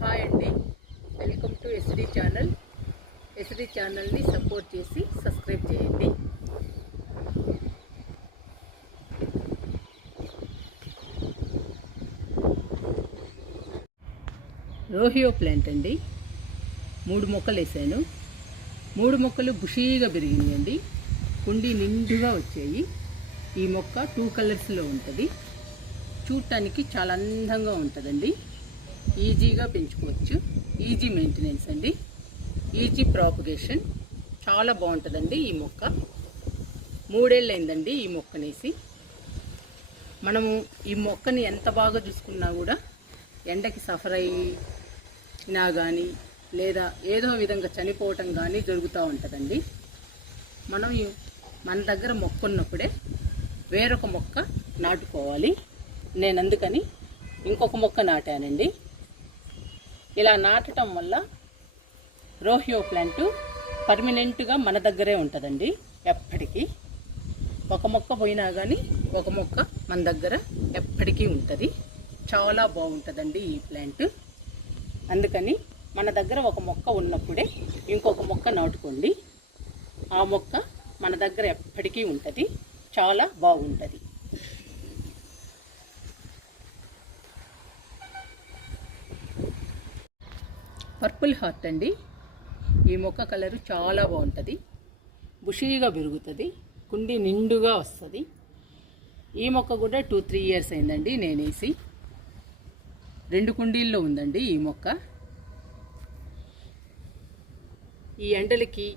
Hi అండి, welcome to SD channel. SD ఛానల్ని support చేసి సబ్స్క్రైబ్ చేయండి. రోహియో ప్లాంట్ అండి. 3 మొక్కలు వేసాను. 3 మొక్కలు బుషీగా పెరిగినాయండి. కుండీ నిండుగా వచ్చాయి. ఈ మొక్క 2 కలర్స్లో ఉంటుంది. చూడటానికి చాలా అందంగా ఉంటుందండి. ఈజీగా పెంచుకోవచ్చు. ఈజీ మెయింటెనెన్స్ అండి, ఈజీ ప్రాపగేషన్. చాలా బాగుంటుందండి ఈ మొక్క. 3 ఏళ్ళు అయిందండి ఈ మొక్కనేసి. మనము ఈ మొక్కని ఎంత బాగా చూసుకున్నా కూడా ఎండకి సఫర్ అయినా కానీ లేదా ఏదో విధంగా చనిపోవటం కానీ జరుగుతూ ఉంటుందండి. మనం మన దగ్గర మొక్క ఉన్నప్పుడే వేరొక మొక్క నాటుకోవాలి. నేను అందుకని ఇంకొక మొక్క నాటానండి. ఇలా నాటడం వల్ల రోహియో ప్లాంట్ పర్మనెంట్గా మన దగ్గరే ఉంటుందండి. ఎప్పటికీ ఒక మొక్క పోయినా కానీ ఒక మొక్క మన దగ్గర ఎప్పటికీ ఉంటుంది. చాలా బాగుంటుందండి ఈ ప్లాంట్. అందుకని మన దగ్గర ఒక మొక్క ఉన్నప్పుడే ఇంకొక మొక్క నాటుకోండి. ఆ మొక్క మన దగ్గర ఎప్పటికీ ఉంటుంది. చాలా బాగుంటుంది. పర్పుల్ హార్ట్ అండి. ఈ మొక్క కలరు చాలా బాగుంటుంది. బుషీగా పెరుగుతుంది. కుండీ నిండుగా వస్తుంది. ఈ మొక్క కూడా 2-3 ఇయర్స్ అయిందండి నేనేసి. 2 కుండీల్లో ఉందండి ఈ మొక్క. ఈ ఎండలకి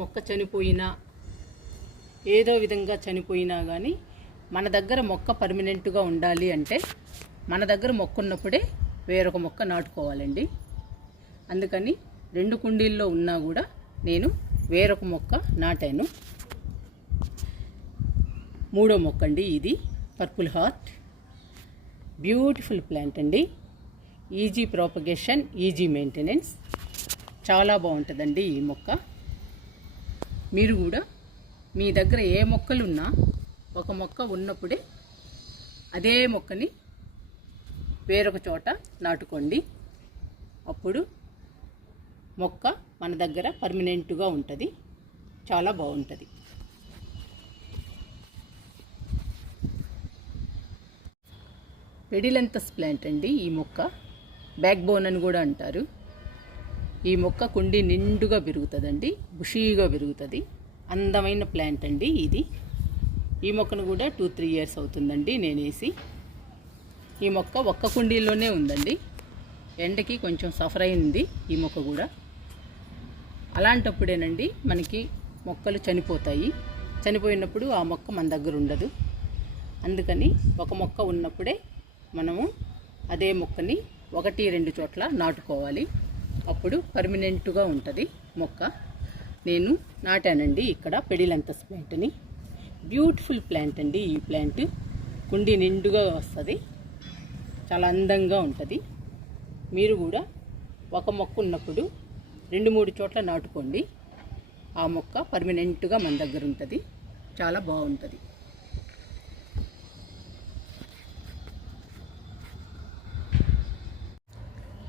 మొక్క చనిపోయినా ఏదో విధంగా చనిపోయినా కానీ మన దగ్గర మొక్క పర్మనెంట్గా ఉండాలి అంటే మన దగ్గర మొక్క ఉన్నప్పుడే వేరొక మొక్క నాటుకోవాలండి. అందుకని 2 కుండీల్లో ఉన్నా కూడా నేను వేరొక మొక్క నాటాను. 3వ మొక్క అండి ఇది. పర్పుల్ హార్ట్ బ్యూటిఫుల్ ప్లాంట్ అండి. Easy propagation, easy maintenance. చాలా బాగుంటుందండి ఈ మొక్క. మీరు కూడా మీ దగ్గర ఏ మొక్కలున్నా ఒక మొక్క ఉన్నప్పుడే అదే మొక్కని వేరొక చోట నాటుకోండి. అప్పుడు మొక్క మన దగ్గర పర్మనెంట్గా ఉంటుంది. చాలా బాగుంటుంది. పెడిలంతస్ ప్లాంట్ అండి ఈ మొక్క. బ్యాక్ బోన్ అని కూడా అంటారు. ఈ మొక్క కుండీ నిండుగా పెరుగుతుందండి. బుషీగా పెరుగుతుంది. అందమైన ప్లాంట్ అండి ఇది. ఈ మొక్కను కూడా 2-3 ఇయర్స్ అవుతుందండి నేనేసి. ఈ మొక్క ఒక్క కుండీలోనే ఉందండి. ఎండకి కొంచెం సఫర్ అయింది ఈ మొక్క కూడా. అలాంటప్పుడేనండి మనకి మొక్కలు చనిపోతాయి. చనిపోయినప్పుడు ఆ మొక్క మన దగ్గర ఉండదు. అందుకని ఒక మొక్క ఉన్నప్పుడే మనము అదే మొక్కని 1-2 చోట్ల నాటుకోవాలి. అప్పుడు పర్మనెంట్గా ఉంటుంది మొక్క. నేను నాటానండి ఇక్కడ పెడిలంతస్ ప్లాంట్ని. బ్యూటిఫుల్ ప్లాంట్ అండి ఈ ప్లాంట్. కుండీ నిండుగా వస్తుంది. చాలా అందంగా ఉంటుంది. మీరు కూడా ఒక మొక్క ఉన్నప్పుడు 2-3 చోట్ల నాటుకోండి. ఆ మొక్క పర్మనెంట్గా మన దగ్గర ఉంటుంది. చాలా బాగుంటుంది.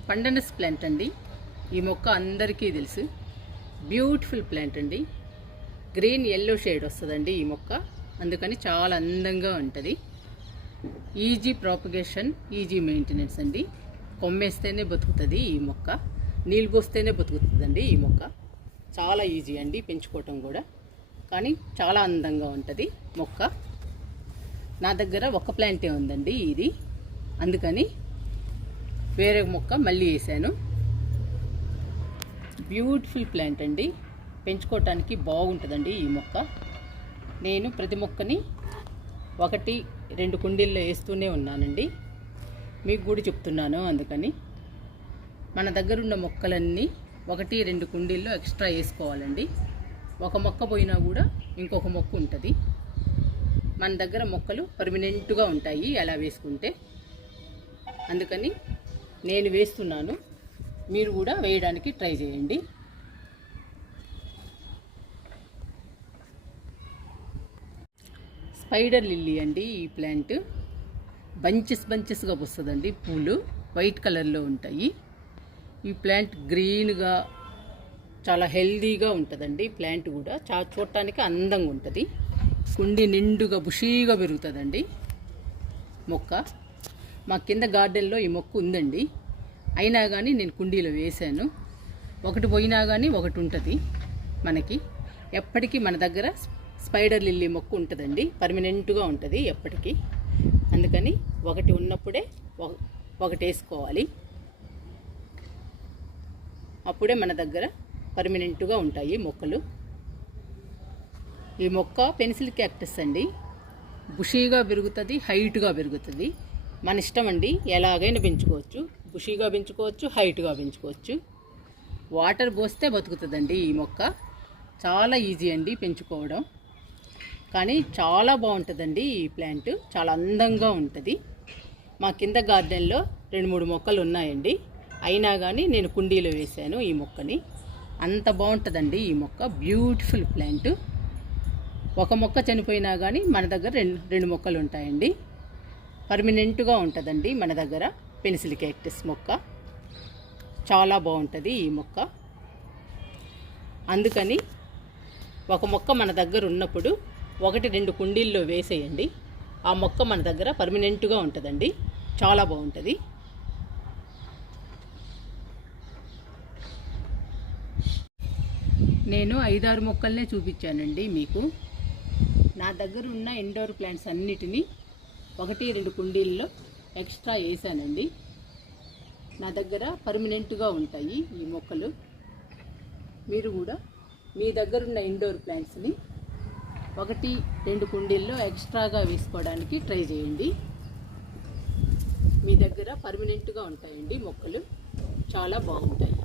పండనస్ ప్లాంట్ అండి. ఈ మొక్క అందరికీ తెలుసు. బ్యూటిఫుల్ ప్లాంట్ అండి. గ్రీన్ ఎల్లో షేడ్ వస్తుందండి ఈ మొక్క. అందుకని చాలా అందంగా ఉంటుంది. ఈజీ ప్రాపగేషన్, ఈజీ మెయింటెనెన్స్ అండి. కొమ్మేస్తేనే బతుకుతుంది ఈ మొక్క. నీళ్ళు పోస్తేనే బతుకుతుందండి ఈ మొక్క. చాలా ఈజీ అండి పెంచుకోవటం కూడా. కానీ చాలా అందంగా ఉంటుంది మొక్క. నా దగ్గర ఒక ప్లాంటే ఉందండి ఇది. అందుకని వేరే మొక్క మళ్ళీ వేసాను. బ్యూటిఫుల్ ప్లాంట్ అండి. పెంచుకోవటానికి బాగుంటుందండి ఈ మొక్క. నేను ప్రతి మొక్కని 1-2 కుండీల్లో వేస్తూనే ఉన్నానండి. మీకు కూడా చెప్తున్నాను. అందుకని మన దగ్గర ఉన్న మొక్కలన్నీ 1-2 కుండీల్లో ఎక్స్ట్రా వేసుకోవాలండి. ఒక మొక్క పోయినా కూడా ఇంకొక మొక్క ఉంటుంది. మన దగ్గర మొక్కలు పర్మనెంట్గా ఉంటాయి అలా వేసుకుంటే. అందుకని నేను వేస్తున్నాను. మీరు కూడా వేయడానికి ట్రై చేయండి. స్పైడర్ లిల్లీ అండి ఈ ప్లాంట్. బంచెస్గా వస్తుందండి. పూలు వైట్ కలర్లో ఉంటాయి. ఈ ప్లాంట్ గ్రీన్గా చాలా హెల్దీగా ఉంటుందండి. ప్లాంట్ కూడా చాలా చూడటానికి అందంగా ఉంటుంది. కుండి నిండుగా బుషీగా పెరుగుతుందండి మొక్క. మా కింద గార్డెన్లో ఈ మొక్క ఉందండి. అయినా కానీ నేను కుండీలో వేసాను. ఒకటి పోయినా కానీ ఒకటి ఉంటుంది మనకి. ఎప్పటికీ మన దగ్గర స్పైడర్ లిల్లీ మొక్క ఉంటుందండి. పర్మనెంట్గా ఉంటుంది ఎప్పటికీ. అందుకని ఒకటి ఉన్నప్పుడే ఒకటి వేసుకోవాలి. అప్పుడే మన దగ్గర పర్మనెంట్గా ఉంటాయి మొక్కలు. ఈ మొక్క పెన్సిల్ క్యాక్టస్ అండి. బుషీగా పెరుగుతుంది, హైట్గా పెరుగుతుంది. మన ఇష్టం అండి, ఎలాగైనా పెంచుకోవచ్చు. బుషీగా పెంచుకోవచ్చు, హైట్గా పెంచుకోవచ్చు. వాటర్ పోస్తే బతుకుతుందండి ఈ మొక్క. చాలా ఈజీ అండి పెంచుకోవడం. కానీ చాలా బాగుంటుందండి ఈ ప్లాంట్. చాలా అందంగా ఉంటుంది. మా కింద గార్డెన్లో 2-3 మొక్కలు ఉన్నాయండి. అయినా కానీ నేను కుండీలో వేశాను ఈ మొక్కని. అంత బాగుంటుందండి ఈ మొక్క. Beautiful plant. ఒక మొక్క చనిపోయినా కానీ మన దగ్గర రెండు మొక్కలు ఉంటాయండి. పర్మనెంట్గా ఉంటుందండి మన దగ్గర పెన్సిల్ క్యాక్టస్ మొక్క. చాలా బాగుంటుంది ఈ మొక్క. అందుకని ఒక మొక్క మన దగ్గర ఉన్నప్పుడు 1-2 కుండీల్లో వేసేయండి. ఆ మొక్క మన దగ్గర పర్మనెంట్గా ఉంటుందండి. చాలా బాగుంటుంది. నేను 5-6 మొక్కలనే చూపించానండి మీకు. నా దగ్గర ఉన్న ఇండోర్ ప్లాంట్స్ అన్నిటినీ 1-2 కుండీల్లో ఎక్స్ట్రా వేసానండి. నా దగ్గర పర్మనెంట్గా ఉంటాయి ఈ మొక్కలు. మీరు కూడా మీ దగ్గర ఉన్న ఇండోర్ ప్లాంట్స్ని 1-2 కుండీల్లో ఎక్స్ట్రాగా వేసుకోవడానికి ట్రై చేయండి. మీ దగ్గర పర్మనెంట్గా ఉంటాయండి మొక్కలు. చాలా బాగుంటాయి.